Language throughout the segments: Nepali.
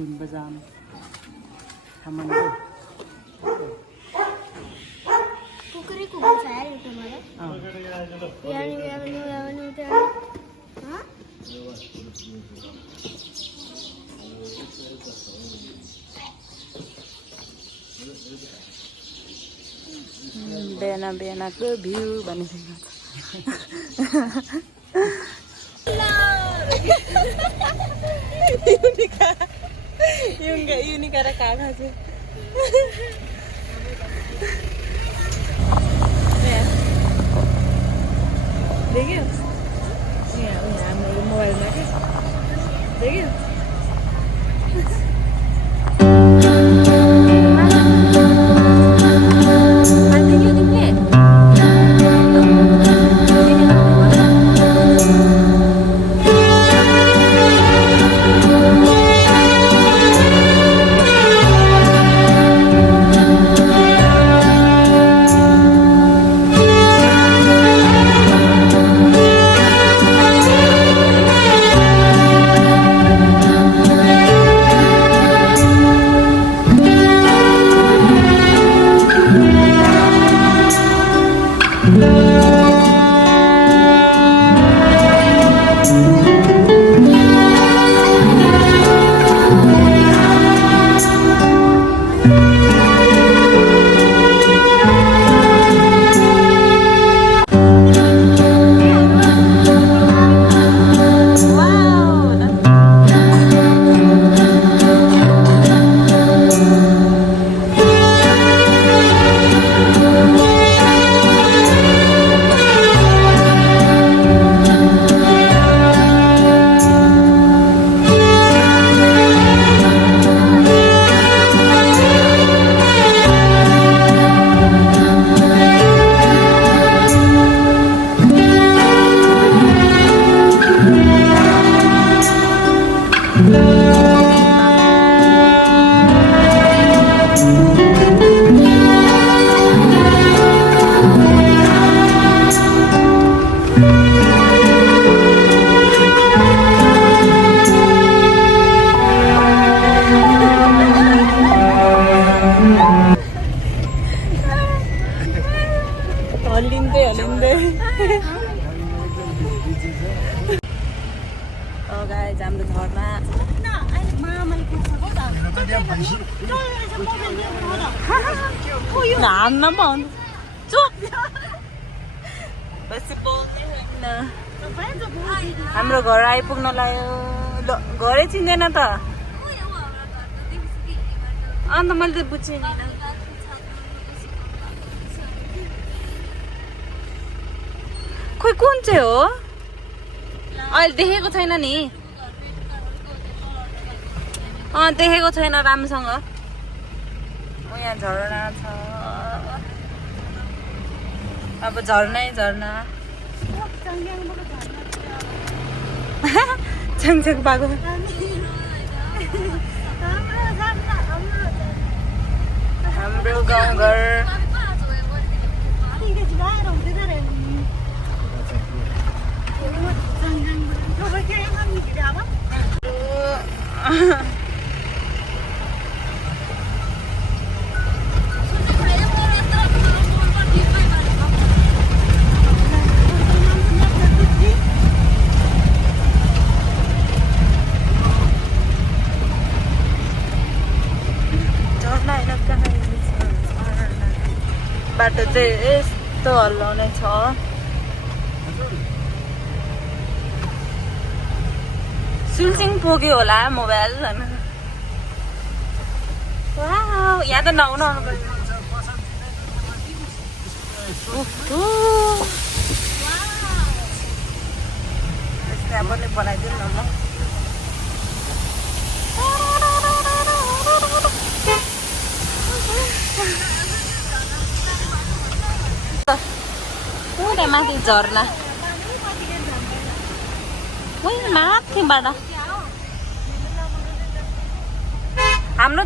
Thuyền Bajan Hamando कुकुरी कुकुर छ यार एउटा मलाई यानी यानी यानी हाँ बिहान बिहानको भ्यू भनिसकेको छ युनिका र काका चाहिँ देखियो यहाँ हाम्रो मोबाइलमा के देखियो गाइस हाम्रो घरमा हान्न पाउनु चुप हाम्रो घर आइपुग्न लाग्यो घरै चिन्दैन त अन्त मैले त बुझेँ खोइ कुन चाहिँ हो अहिले देखेको छैन नि देखेको छैन राम्रोसँग यहाँ झरना छ अब झर्नै झरना छङछङ पाएको हाम्रो गाउँघर बाटो चाहिँ यस्तो हल्लाउने छ सुलसिङ पुग्यो होला मोबाइल यहाँ त नआउनु पनि बनाइदिनु न पुरै माथि झर्ना माथिबाट हाम्रो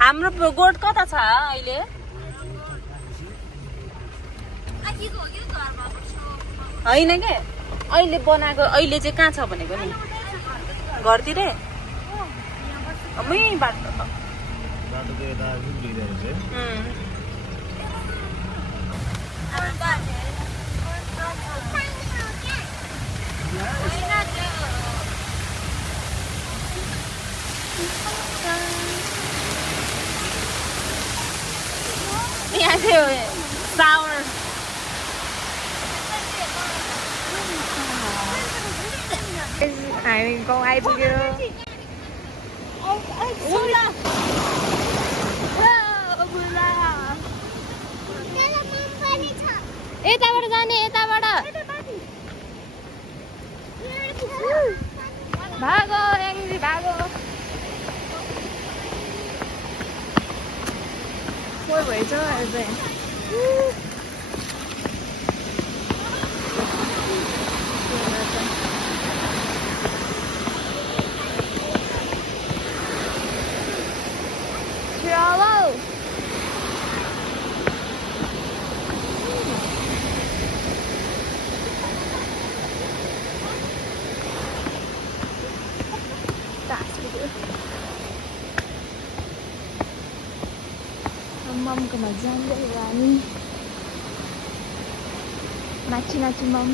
हाम्रो गोठ कता छ अहिले होइन के अहिले बनाएको अहिले चाहिँ कहाँ छ भनेको नि घरतिरै बाटो त यता उब्लिँदैछ यहाँ चाहिँ सावर हामी गाउँ आइपुग्यो यताबाट जाने यताबाट भागो एङ्ग्री भागो फोहोर भएछ अहिले ममकोमा जाँदै हामी नाची नाची मम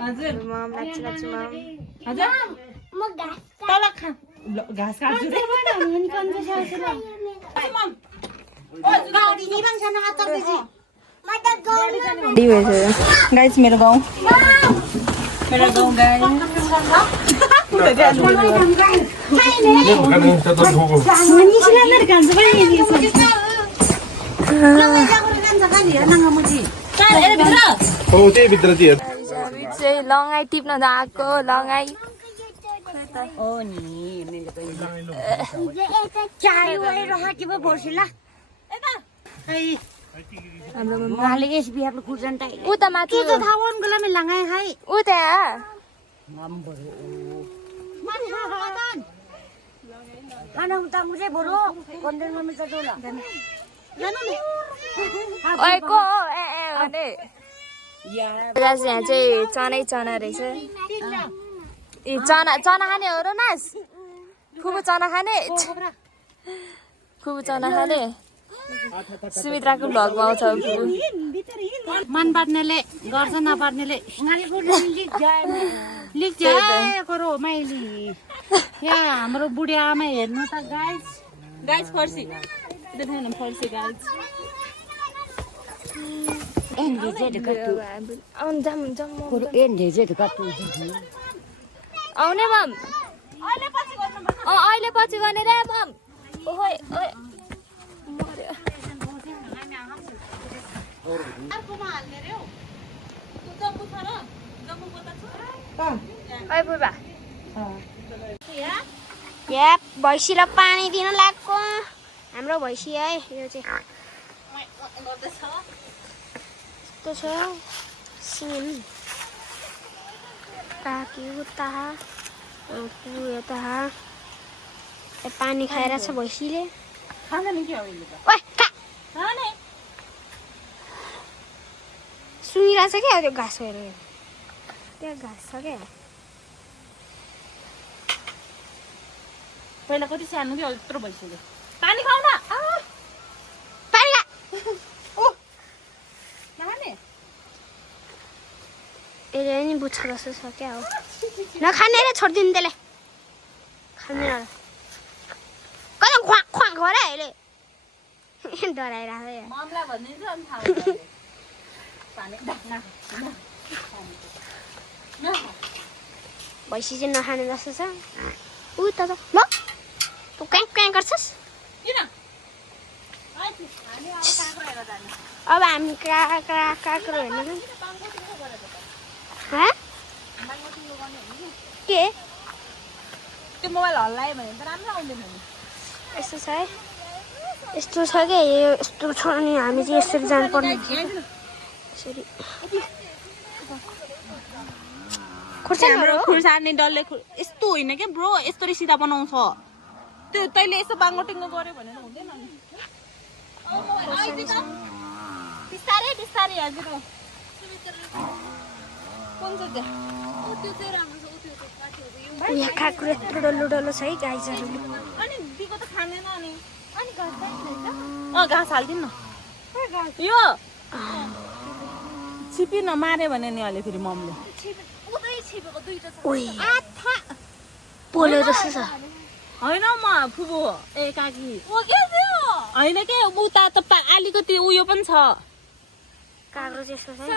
हजुर मम नाची नाची मम हजुर म तल खा घाँस काट्छु गाइस मेरो गाउँ गाई लङाई टिप्न आएको लङाई उता माथि उता यहाँ चाहिँ चनै चना रहेछ ए चना चना खाने हो र नास खुबु चना खाने खुबु चना खाने सुमित्राको भ्लगमा आउँछ मन बाँध्नेले गर्छ नपार्नेले यहाँ हाम्रो बुढी आमा हेर्नु त गाइस गाइस फर्सी फर्सी गाइस आउने मम अहिले पछि गर्ने रे मम ओहोइ ओइ भैँसीलाई पानी दिन लाग्छ हाम्रो भैँसी है यो चाहिँ यस्तो छ सिम काकी उता यता पानी खाएर छ भैँसीले सुनिरहेछ क्या त्यो घाँस हेरेर त्यहाँ घाँस छ क्या पहिला कति सानो थियो यत्रो भइसक्यो पानी खाऊ न पानी खा नखाने यसले नि बुच्छ जस्तो छ क्या हो नखाने रे छोडिदिनु त्यसले खाँदैन कता ख्वाक ख्वाक गरे अहिले डराइरहेको ममलाई भनिदिन्छ अनि थाहा पानी भैँसी चाहिँ नखाने जस्तो छ उ त ल तँ क्याङ क्याङ गर्छस् अब हामी काँक्रो हेर्नु के त्यो मोबाइल हल्लायो भने त राम्रो आउँदैन नि यस्तो छ है यस्तो छ क्या यो यस्तो छ अनि हामी चाहिँ यसरी जानुपर्ने यसरी खुर्सानीहरू हो? खुर्सानी डल्ले यस्तो होइन क्या ब्रो, यस्तो सिधा बनाउँछ त्यो। तैँले यसो बाङ्गोटिङ्गो गर्यो भनेर हुँदैन नि। बिस्तारै बिस्तारै हजुर। कुन चाहिँ त्यो? यहाँ काँक्रो यत्रो डल्लो डल्लो छ है गाइजहरू। अनि दिको त खाँदैन अनि घाँस हालिदिनु न। यो छिपी नमार्यो भने नि अहिले फेरि मम्मीले पोलो जस्तो छ। होइन म फुबु हो। ए काकी होइन के उता त अलिकति उयो पनि छ। काँक्रो जस्तो छ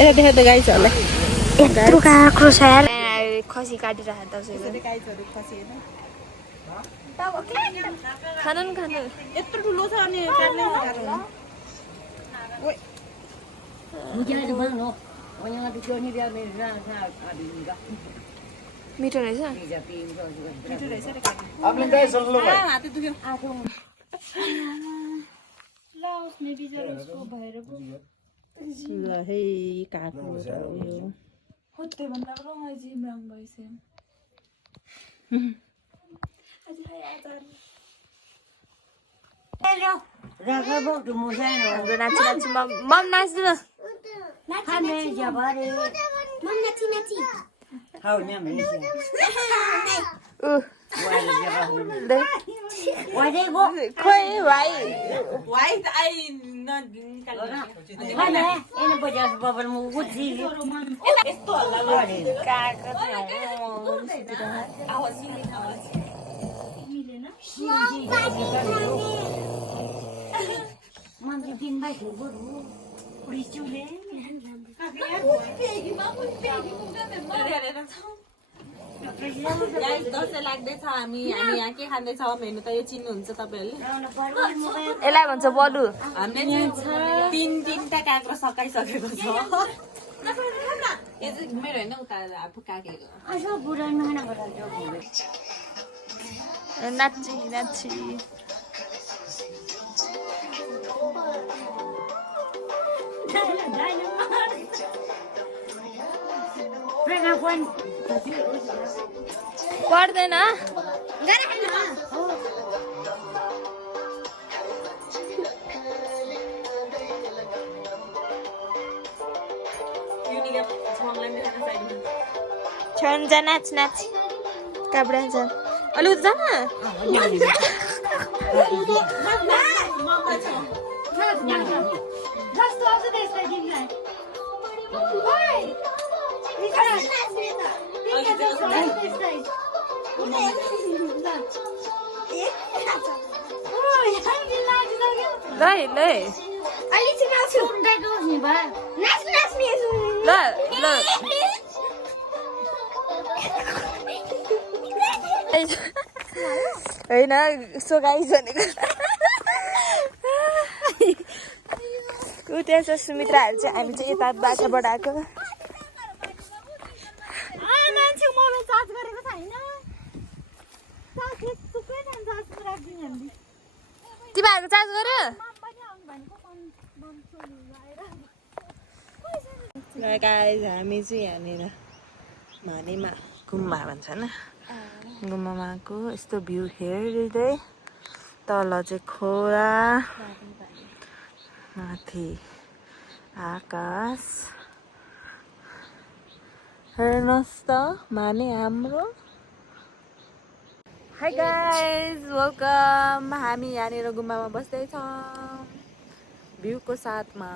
ए देखाइ त गाइजहरूलाई यत्रो काँक्रो छ यार। खसी काटिरहेको खानु नि खानु। यत्रो ठुलो छ अनि काट्नै साह्रो मिठो रहेछ। हात दुख्यो। ल है काट्नु हाम्रो नाच्नु नाच्नु मम नाच्नु न। खोइ भाइ दसैँ लाग्दैछ। हामी यहाँ के खाँदैछौँ हेर्नु त यो चिन्नुहुन्छ तपाईँहरूले। यसलाई भन्छ बलु। हामीले तीनटा काँक्रो सकाइसकेको छ। यो चाहिँ मेरो होइन उता आफू काकेको। नाची नाची पर्दैन। छन् जा नाच नाच काब्रा जा अलि उता जा ल ल होइन सोगाई भनेको ऊ त्यहाँ छ सुमित्राहरू चाहिँ हामी चाहिँ यता बाटाबाट आएको। तिमीहरूको चार्ज गर्यो? गाइज हामी चाहिँ यहाँनिर मानेमा गुम्बा भन्छ होइन गुम्बामा आएको। यस्तो भ्यू हेर्दै तल चाहिँ खोला माथि आकाश हेर्नुहोस् त माने हाम्रो। Hi guys welcome. हामी यहाँनिर गुम्बामा बस्दैछौँ भ्यूको साथमा।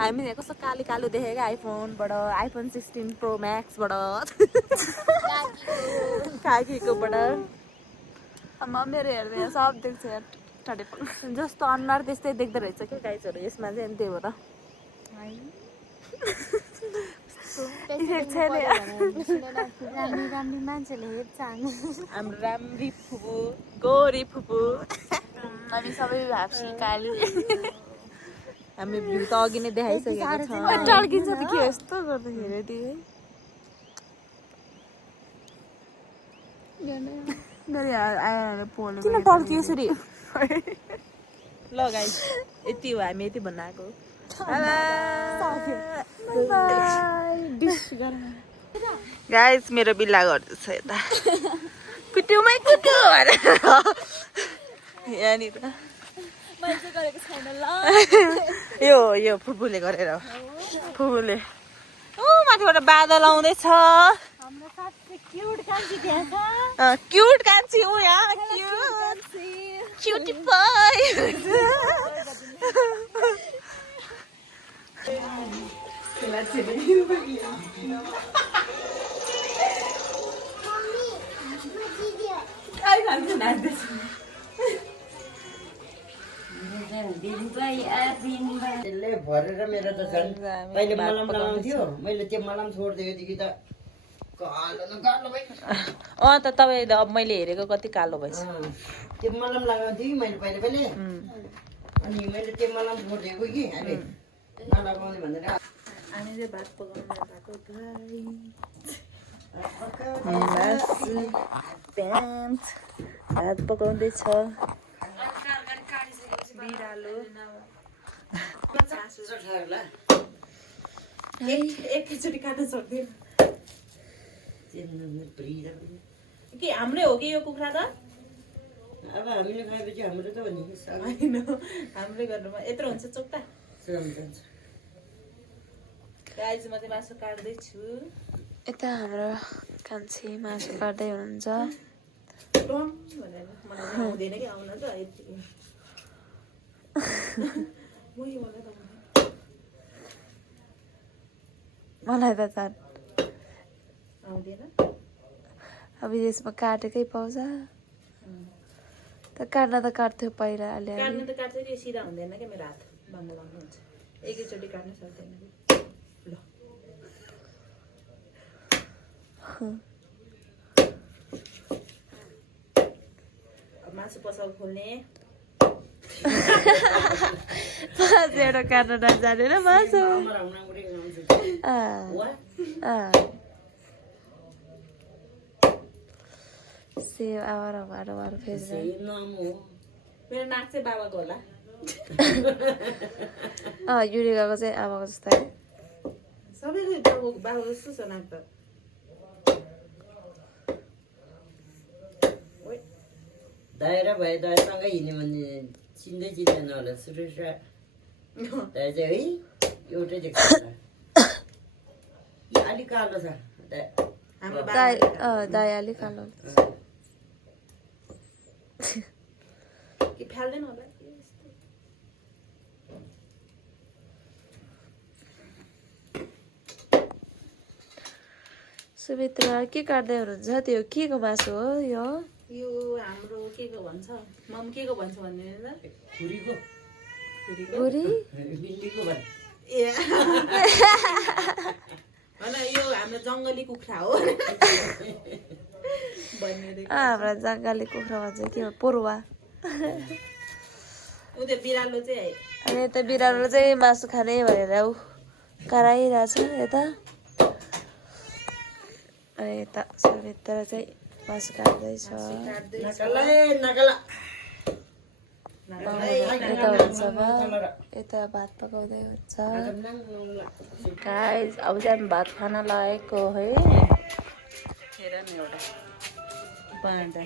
हामी यहाँ कस्तो कालो कालो देखेको आइफोनबाट आइफोन 16 प्रो म्याक्सबाट काकीकोबाट। मेरो हेर्दै सब देख्छ जस्तो अनुहार त्यस्तै देख्दो रहेछ क्या गाइजहरू यसमा चाहिँ। अनि त्यही भएर मान्छेले हेर्छ हाम्रो राम्री फुपू गोरी फुपू अनि सबै भाप्सी काली। हामी भ्यू त अघि नै देखाइसकेको छ। टल्किन्छ त के यस्तो गर्दाखेरि किन टल्कियो यसरी? ल गाइस यति हो हामी यति भन्न आएको। गाइस मेरो बिल्ला गर्दैछ यता कुटुमै कुटु भनेर यहाँनिर यो फुपूले गरेर फुपूले माथिबाट बादल आउँदैछ क्युट कान्छी हो यहाँ क्युटी पाइ त्यसले भरेर मेरो त झन् पहिले मलम लगाउँथ्यो मैले त्यो मलम छोडिदिएदेखि त कालो न कालो भयो त तपाईँ अब मैले हेरेको कति कालो भएछ त्यो मलम लगाउँथेँ कि मैले पहिले पहिले अनि मैले त्यो मलम छोडिदिएको कि अहिले नलगाउने भनेर हामीले भात पकाउनु भात पकाउँदैछ बिरालो एकचोटि काट्न सक्दैन के हाम्रै हो कि यो कुखुरा त अब हामीले खाएपछि हाम्रो त हो नि होइन हाम्रै घरमा यत्रो हुन्छ चोक्टा गाइज म चाहिँ मासु काट्दैछु यता हाम्रो कान्छी मासु काट्दै हुनुहुन्छ टम भनेर मलाई आउँदैन कि आउन त यति मलाई त झन् आउँदैन अब विदेशमा काटेकै पाउँछ त काट्न त काट्थ्यो पहिला काट्नु अलिअलि त काट्छ कि सिधा हुँदैन क्या मेरो हात बाङ्गो बाङ्गो हुन्छ एकैचोटि काट्न सक्दैन ल मासु पसल खोल्ने मासु एउटा काट्न नजानेर मासु सेव आवार भाडो फेरि मेरो नाक चाहिँ बाबाको होला युरिकाको चाहिँ आमाको जस्तै सबैको बाबा जस्तो छ नाक त दाइ र भाइ दाइसँगै हिँड्यो भने चिन्दै चिन्दैन होला सुरेश र दाइ चाहिँ है एउटै देख्छ अलिक कालो छ हाम्रो दाइ अलिक कालो कि फाल्दैन होला सुमित्रा के काट्दै हुनुहुन्छ त्यो के को मासु हो यो यो हाम्रो के को भन्छ मम के को भन्छ भन्ने ल खुरीको गुरी बिल्लीको भन् ए होइन यो हाम्रो जङ्गली कुखुरा हो हाम्रो जङ्गली कुखुरा भन्छ के हो पोरुवा उ त्यो बिरालो चाहिँ अनि यता बिरालो चाहिँ मासु खाने भनेर ऊ कराइरहेछ यता अनि यता सुमित्रा चाहिँ मासु काट्दैछ यता हुन्छ यता भात पकाउँदै हुन्छ गाइस अब चाहिँ हामी भात खान लागेको है हेर न एउटा बाँड्दा